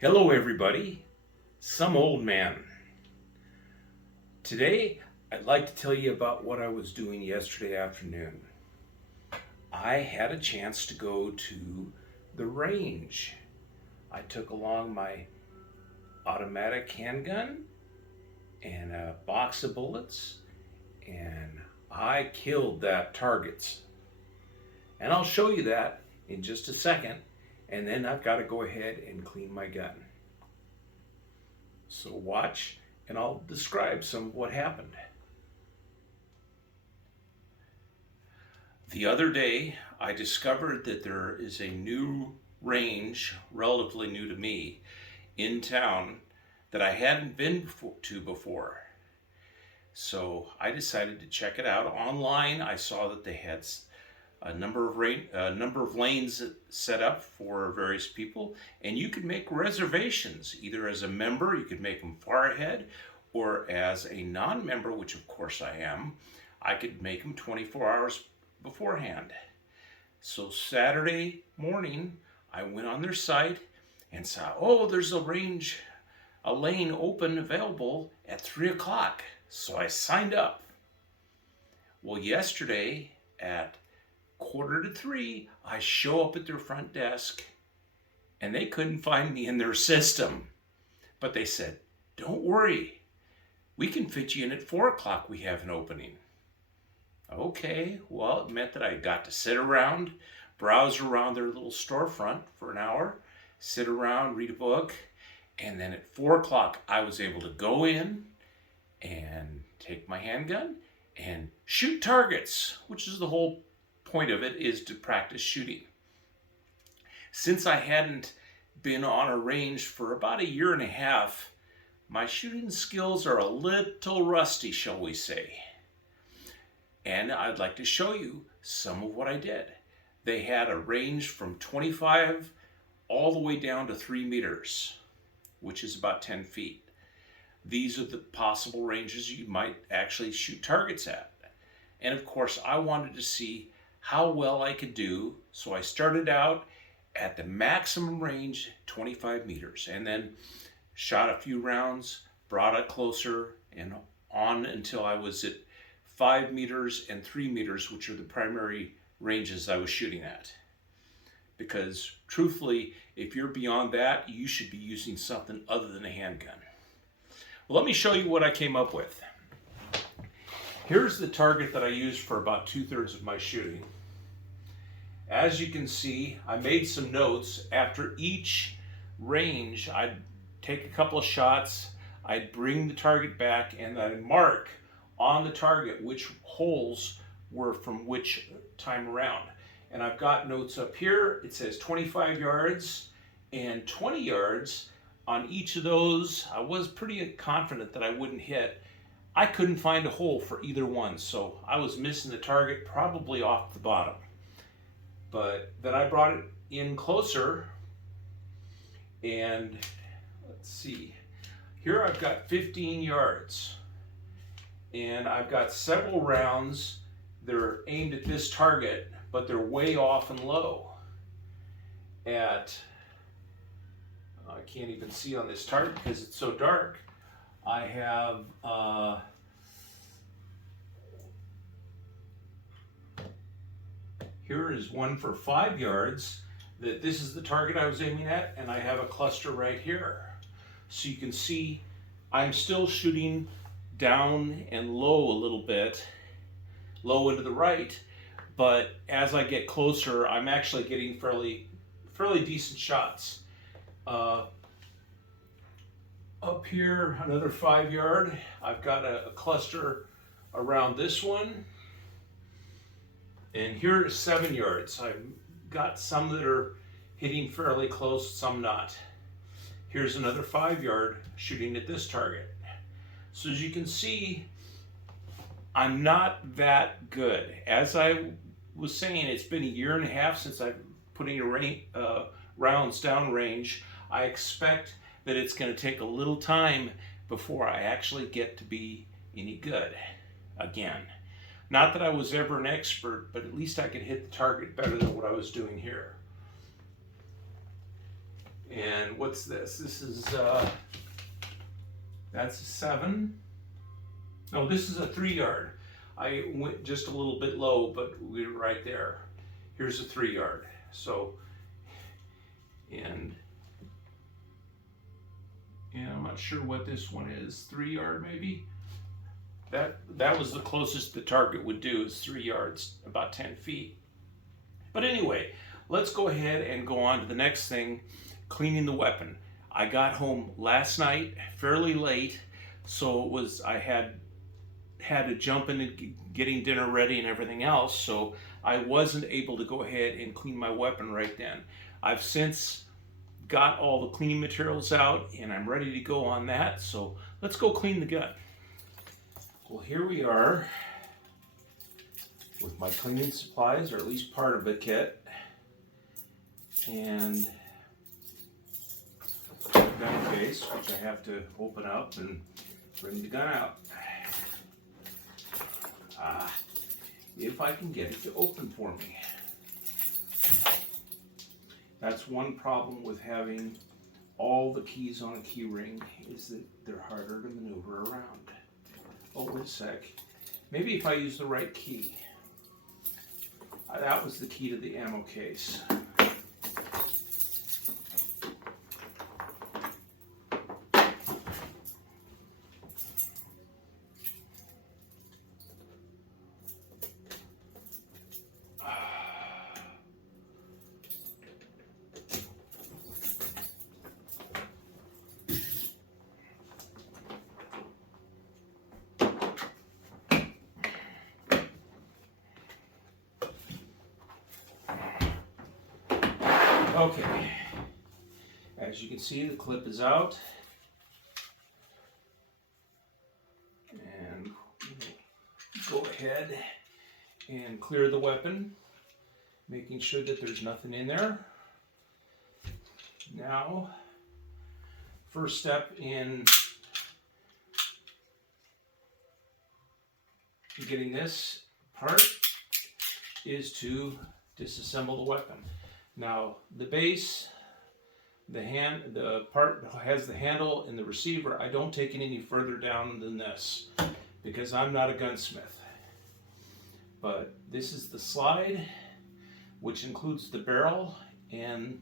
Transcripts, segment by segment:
Hello, everybody. Some old man. Today, I'd like to tell you about what I was doing yesterday afternoon. I had a chance to go to the range. I took along my automatic handgun and a box of bullets, and I killed that target. And I'll show you that in just a second, and then I've got to go ahead and clean my gun. So watch, and I'll describe some of what happened. The other day, I discovered that there is a new range, relatively new to me, in town that I hadn't been to before. So I decided to check it out online. I saw that they had a number of lanes set up for various people, and you could make reservations either as a member. You could make them far ahead, or as a non-member, which of course I am. I could make them 24 hours beforehand. So Saturday morning, I went on their site and saw, oh, there's a lane open available at 3 o'clock. So I signed up. Well, yesterday at 2:45, I show up at their front desk and they couldn't find me in their system. But they said, don't worry, we can fit you in at 4 o'clock. We have an opening. Okay, well, it meant that I got to sit around, browse around their little storefront for an hour, sit around, read a book, and then at 4 o'clock, I was able to go in and take my handgun and shoot targets, which is the whole point of it, is to practice shooting. Since I hadn't been on a range for about a year and a half, my shooting skills are a little rusty, shall we say. And I'd like to show you some of what I did. They had a range from 25 all the way down to 3 meters, which is about 10 feet. These are the possible ranges you might actually shoot targets at. And of course, I wanted to see how well I could do, so I started out at the maximum range, 25 meters, and then shot a few rounds, brought it closer, and on until I was at 5 meters and 3 meters, which are the primary ranges I was shooting at. Because truthfully, if you're beyond that, you should be using something other than a handgun. Well, let me show you what I came up with. Here's the target that I used for about 2/3 of my shooting. As you can see, I made some notes. After each range, I'd take a couple of shots, I'd bring the target back, and I'd mark on the target which holes were from which time around. And I've got notes up here. It says 25 yards and 20 yards. On each of those, I was pretty confident that I wouldn't hit. I couldn't find a hole for either one, so I was missing the target probably off the bottom. But then I brought it in closer, and let's see. Here I've got 15 yards, and I've got several rounds that are aimed at this target, but they're way off and low. I can't even see on this target because it's so dark. I have here is one for 5 yards. This is the target I was aiming at, and I have a cluster right here. So you can see I'm still shooting down and low a little bit, low into the right, but as I get closer, I'm actually getting fairly decent shots. Up here, another 5 yard. I've got a cluster around this one. And here is 7 yards. I've got some that are hitting fairly close, some not. Here's another 5 yard shooting at this target. So as you can see, I'm not that good. As I was saying, it's been a year and a half since I've put any rounds down range. I expect that it's going to take a little time before I actually get to be any good again. Not that I was ever an expert, but at least I could hit the target better than what I was doing here. And what's this? This is, that's a 7. No, this is a 3-yard. I went just a little bit low, but we were right there. Here's a 3-yard. So, and I'm not sure what this one is. 3-yard maybe? That was the closest the target would do, is 3 yards, about 10 feet. But anyway, let's go ahead and go on to the next thing, cleaning the weapon. I got home last night fairly late, so I had to jump in and getting dinner ready and everything else, so I wasn't able to go ahead and clean my weapon right then. I've since got all the cleaning materials out and I'm ready to go on that, so let's go clean the gun. Well, here we are with my cleaning supplies, or at least part of the kit, and the gun case, which I have to open up and bring the gun out. If I can get it to open for me. That's one problem with having all the keys on a key ring, is that they're harder to maneuver around. Oh, wait a sec. Maybe if I use the right key. That was the key to the ammo case. Okay, as you can see, the clip is out, and go ahead and clear the weapon, making sure that there's nothing in there. Now, first step in getting this part is to disassemble the weapon. Now, the base, the part that has the handle and the receiver, I don't take it any further down than this because I'm not a gunsmith. But this is the slide, which includes the barrel and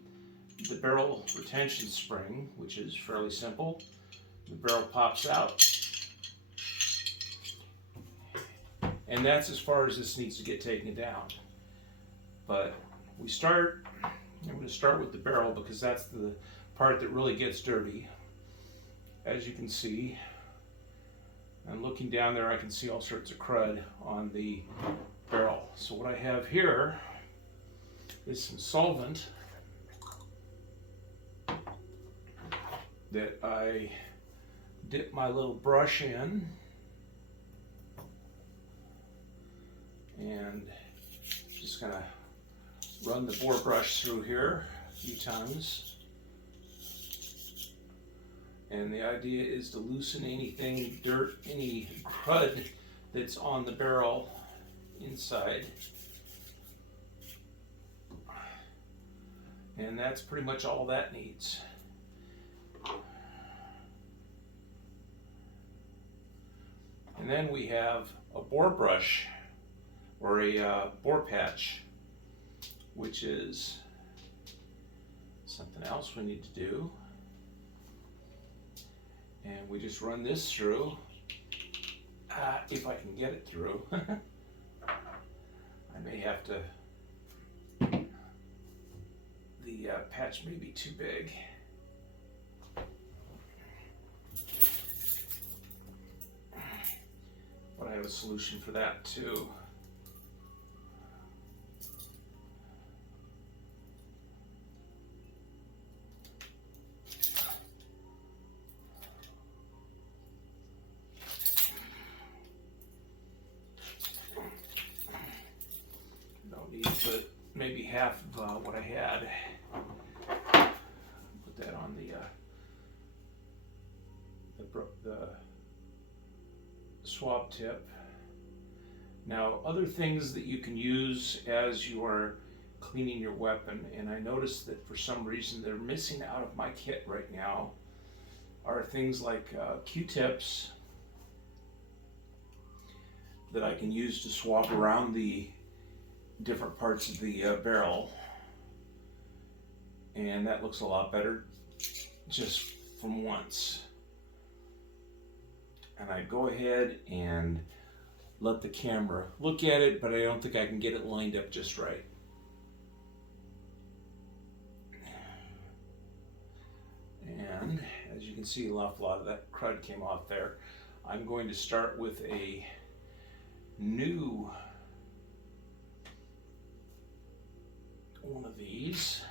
the barrel retention spring, which is fairly simple. The barrel pops out. And that's as far as this needs to get taken down. But I'm going to start with the barrel because that's the part that really gets dirty. As you can see, and looking down there, I can see all sorts of crud on the barrel. So what I have here is some solvent that I dip my little brush in and just going to run the bore brush through here a few times. And the idea is to loosen anything, dirt, any crud that's on the barrel inside. And that's pretty much all that needs. And then we have a bore brush, or a bore patch, which is something else we need to do. And we just run this through, if I can get it through. I may have to, the patch may be too big. But I have a solution for that too. But maybe half of what I had. Put that on the swab tip. Now, other things that you can use as you are cleaning your weapon, and I noticed that for some reason they're missing out of my kit right now, are things like Q-tips that I can use to swab around the different parts of the barrel, and that looks a lot better just from once. And I go ahead and let the camera look at it, but I don't think I can get it lined up just right. And as you can see, a lot of that crud came off there. I'm going to start with a new one of these.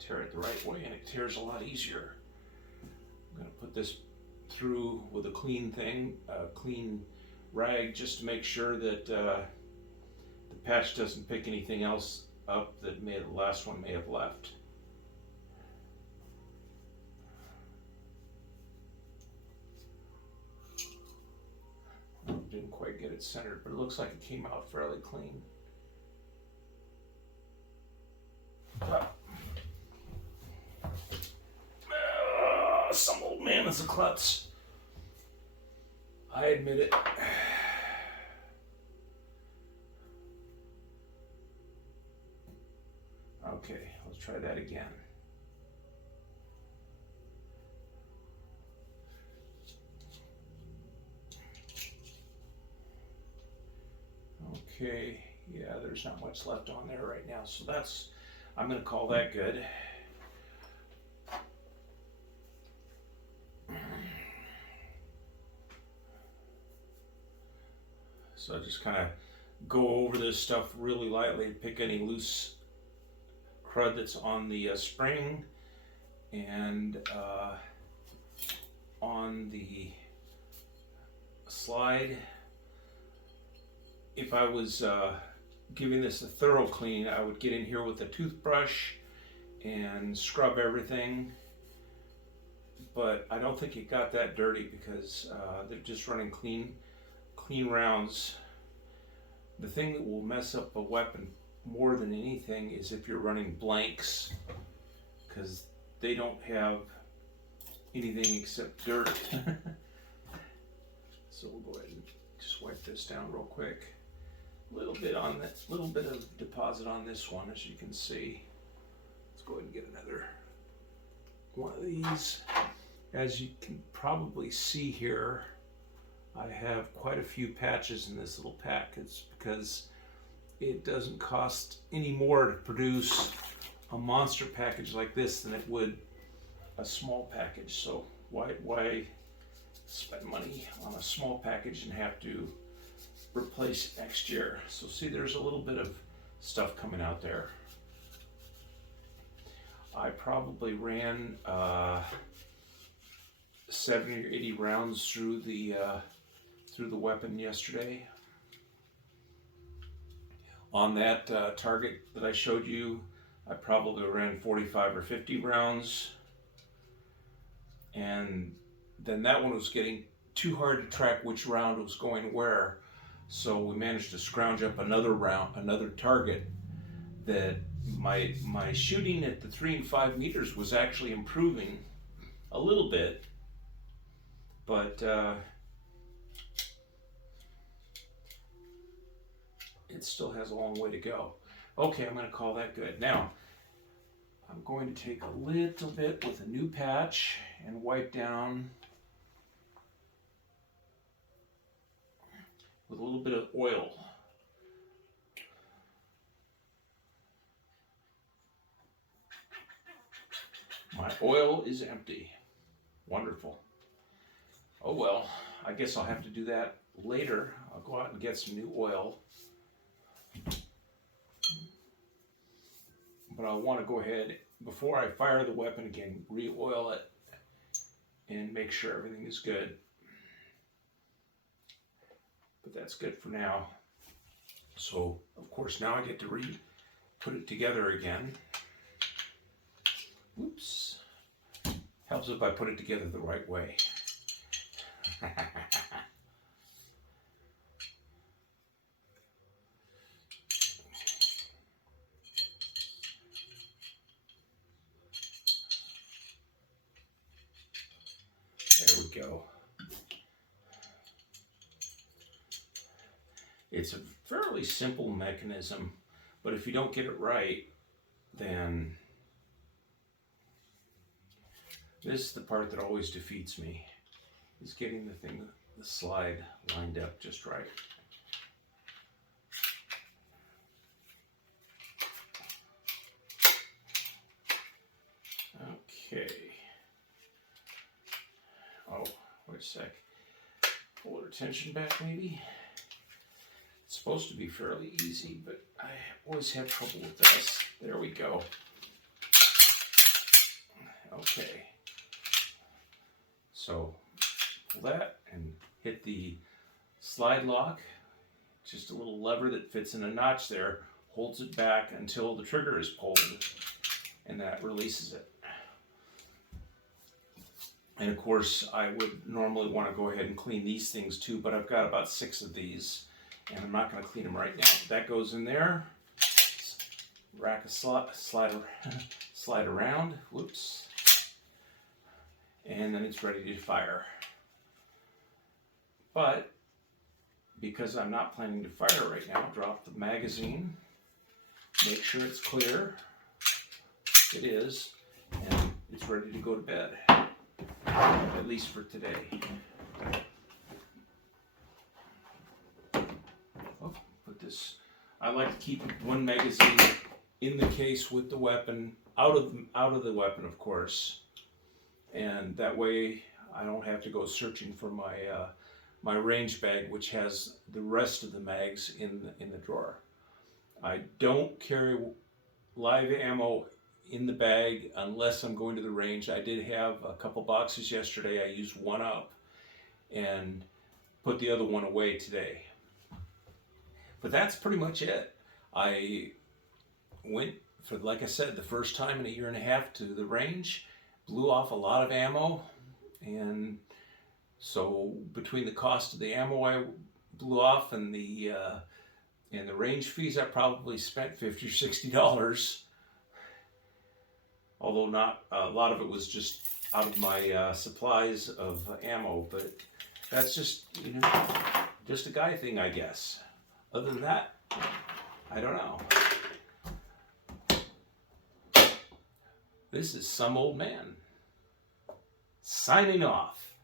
Tear it the right way and it tears a lot easier. I'm going to put this through with a clean thing, a clean rag, just to make sure that the patch doesn't pick anything else up that the last one may have left. Didn't quite get it centered, but it looks like it came out fairly clean. Some old man is a klutz. I admit it. Okay, let's try that again. Okay, yeah, there's not much left on there right now, so that's, I'm going to call that good. So I just kind of go over this stuff really lightly and pick any loose crud that's on the spring and on the slide. If I was giving this a thorough clean, I would get in here with a toothbrush and scrub everything, but I don't think it got that dirty because they're just running clean rounds. The thing that will mess up a weapon more than anything is if you're running blanks, because they don't have anything except dirt. So we'll go ahead and just wipe this down real quick. A little bit on that, little bit of deposit on this one, as you can see. Let's go ahead and get another one of these. As you can probably see here, I have quite a few patches in this little pack. It's because it doesn't cost any more to produce a monster package like this than it would a small package. So why spend money on a small package and have to replace it next year? So see, there's a little bit of stuff coming out there. I probably ran 70 or 80 rounds through the weapon yesterday. On that target that I showed you, I probably ran 45 or 50 rounds, and then that one was getting too hard to track which round was going where, so we managed to scrounge up another round, another target. That my shooting at the 3 and 5 meters was actually improving a little bit, but it still has a long way to go. Okay, I'm going to call that good. Now, I'm going to take a little bit with a new patch and wipe down with a little bit of oil. My oil is empty. Wonderful. Oh well, I guess I'll have to do that later. I'll go out and get some new oil. But I want to go ahead, before I fire the weapon again, re-oil it and make sure everything is good. But that's good for now. So, of course, now I get to put it together again. Oops. Helps if I put it together the right way. go. It's a fairly simple mechanism, but if you don't get it right, then this is the part that always defeats me, is getting the slide lined up just right. Okay. Oh, wait a sec. Pull our tension back maybe. It's supposed to be fairly easy, but I always have trouble with this. There we go. Okay. So pull that and hit the slide lock. Just a little lever that fits in a notch there, holds it back until the trigger is pulled, and that releases it. And of course, I would normally want to go ahead and clean these things too, but I've got about 6 of these, and I'm not going to clean them right now. That goes in there. Rack a slide around. Whoops. And then it's ready to fire. But because I'm not planning to fire right now, drop the magazine. Make sure it's clear. It is, and it's ready to go to bed. At least for today. Oh, put this. I like to keep one magazine in the case with the weapon, out of the weapon, of course, and that way I don't have to go searching for my my range bag, which has the rest of the mags in the drawer. I don't carry live ammo in the bag unless I'm going to the range. I did have a couple boxes yesterday. I used one up and put the other one away today. But that's pretty much it. I went for, like I said, the first time in a year and a half to the range, blew off a lot of ammo, and so between the cost of the ammo I blew off and the range fees, I probably spent $50 or $60. Although not a lot of it was just out of my supplies of ammo, but that's just, just a guy thing, I guess. Other than that, I don't know. This is some old man signing off.